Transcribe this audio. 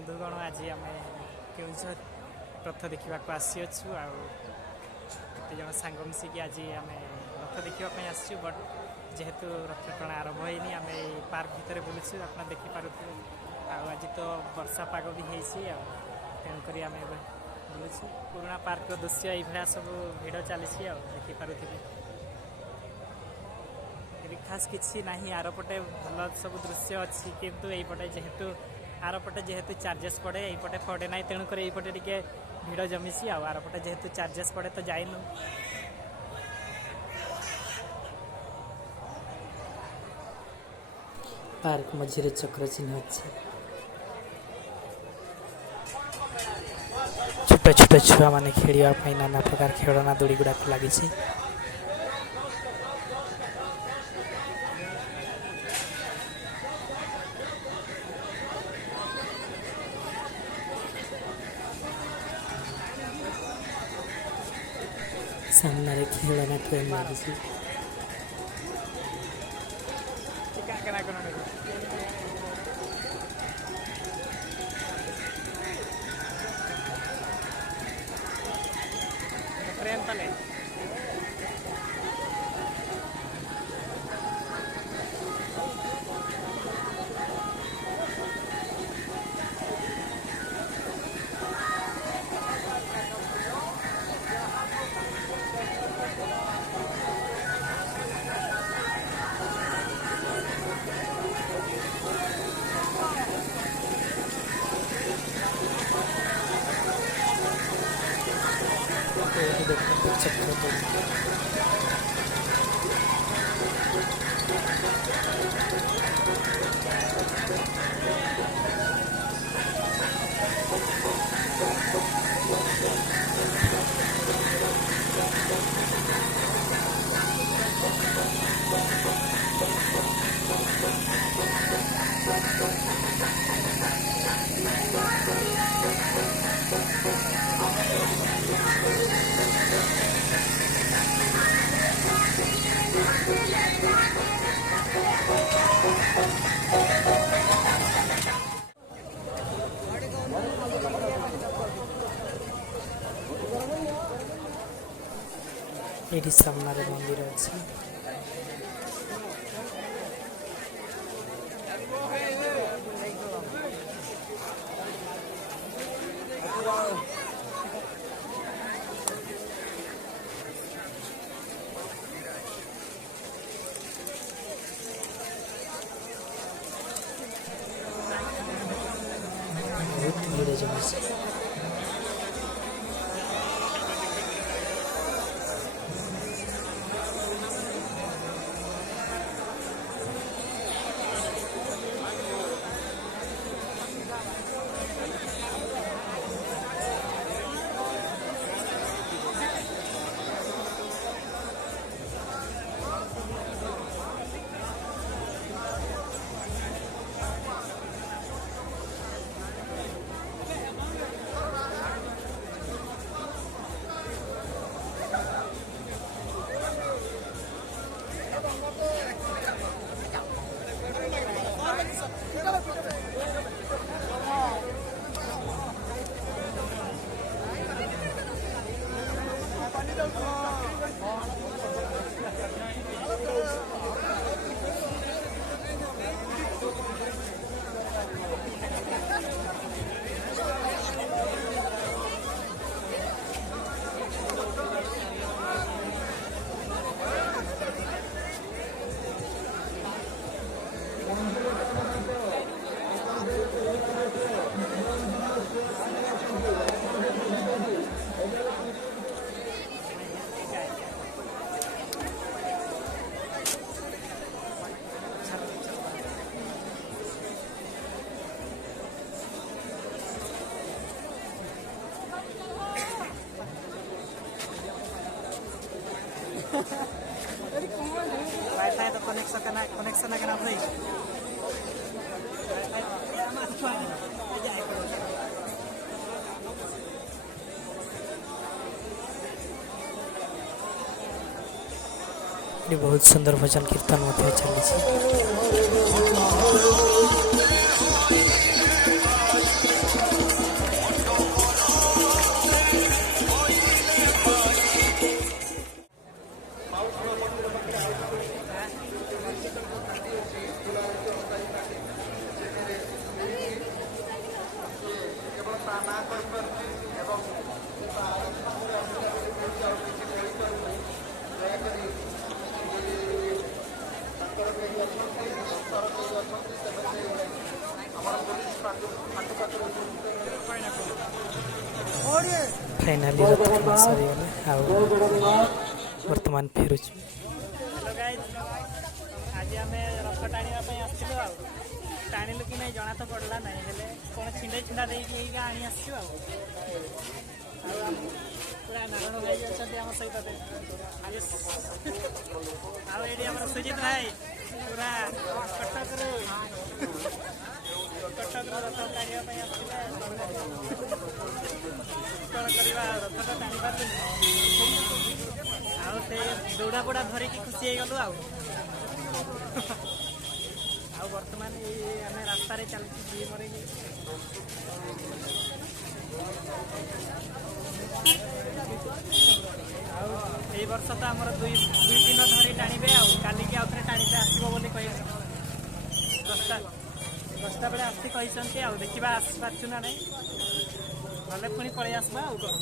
बंधुगण आज आम केउझर रथ देखा आसीचु आते जन सांग मिसिकी आज आम रथ देखापी आसचु बट जेहेतु रथ टଣା आरंभ होनी आम पार्क भितर बुलूँ आप देखिपे आज तो वर्षा पाग भी होती तेणुक आम बुलूँ पुराणा पार्क दृश्य ये सब भिड़ चली देखिपे खास किसी ना आरपटे भल सब दृश्य अच्छी किंतु यहीपटे जेहेतु आरपटे जेहेतु चार्जेस पड़े यहीपटे पड़े ना तेणुक यहीपटे टे भिड़ जमी आरपटे जेहेतु चार्जेस पड़े तो जाइनु पार्क मझे चक्र चिन्ह अच्छे छोट छोट छुआ मैंने खेलवाई नाना प्रकार खेलना दौड़ी गुड़ाक लगी सामने खेलना ट्रेन लगी ट्रेन तले ये सामने मंदिर अच्छी बहुत भीड़ जमी वाईफाई तो कनेक्शन करना भाई बहुत सुंदर भजन कीर्तन चली फाइनाली रथ काम सरीगले वर्तमान फेरुछु। हेलो गाइस, आज आम रथ टाणिया आसलु टाणिलु कि नहीं जना तो पड़ला ना कौन छिंडे छिंडा देखिए आनी आसचु पूरा नारायण भाई अच्छा आम सहित आम सुजित भाई पूरा कटक रथ टाणिया कौन करवा रथ तो टाणी पार्टी दौड़ा पोड़ा धरिकी खुशी हो गलु बर्तमान आम रास्तार चलती मर वर्ष तो आमर दुई दिन धरी टाणवे काली आउ थे टाणीते आसो बोली कह 10टा बेले आसी कही देखा आसपार ना नहीं ना पुणी पलि आसवा कौन